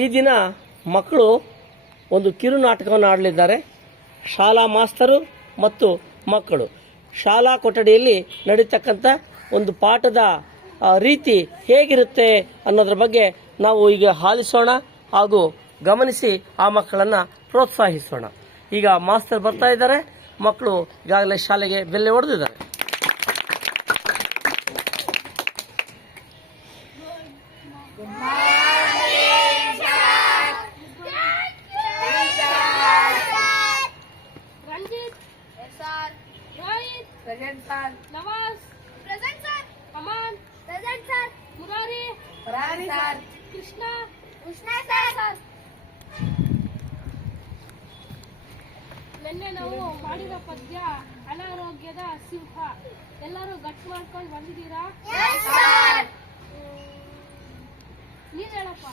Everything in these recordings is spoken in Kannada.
ಈ ದಿನ ಮಕ್ಕಳು ಒಂದು ಕಿರು ನಾಟಕವನ್ನು ಆಡಲಿದ್ದಾರೆ. ಶಾಲಾ ಮಾಸ್ತರು ಮತ್ತು ಮಕ್ಕಳು ಶಾಲಾ ಕೊಠಡಿಯಲ್ಲಿ ನಡೀತಕ್ಕಂಥ ಒಂದು ಪಾಠದ ರೀತಿ ಹೇಗಿರುತ್ತೆ ಅನ್ನೋದ್ರ ಬಗ್ಗೆ ನಾವು ಈಗ ಆಲಿಸೋಣ ಹಾಗೂ ಗಮನಿಸಿ ಆ ಮಕ್ಕಳನ್ನು ಪ್ರೋತ್ಸಾಹಿಸೋಣ. ಈಗ ಮಾಸ್ತರ್ ಬರ್ತಾ ಇದ್ದಾರೆ. ಮಕ್ಕಳು ಈಗಾಗಲೇ ಶಾಲೆಗೆ ಬೆಲ್ಲೆ ಹೊಡೆದಿದ್ದಾರೆ. Present sir. Nawaz. Present sir. Aman. Present sir. Murari. Murari sir. Krishna. Krishna sir. ನಿನ್ನೆ ನಾವು ಮಾಡಿರೋ ಪದ್ಯ ಅನಾರೋಗ್ಯದ ಸಿಂಹ. ಎಲ್ಲರೂ ಗಟ್ಟಿ ಮಾಡ್ಕೊಂಡು ಬಂದಿದ್ದೀರಾ? ನೀನ್ ಹೇಳಪ್ಪ.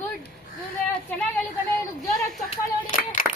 ಗುಡ್, ಚೆನ್ನಾಗಿ ಹೇಳಿದಾನೆ. ಜೋರಾಗಿ ಚಪ್ಪಾಳೆ ಹೊಡಿ.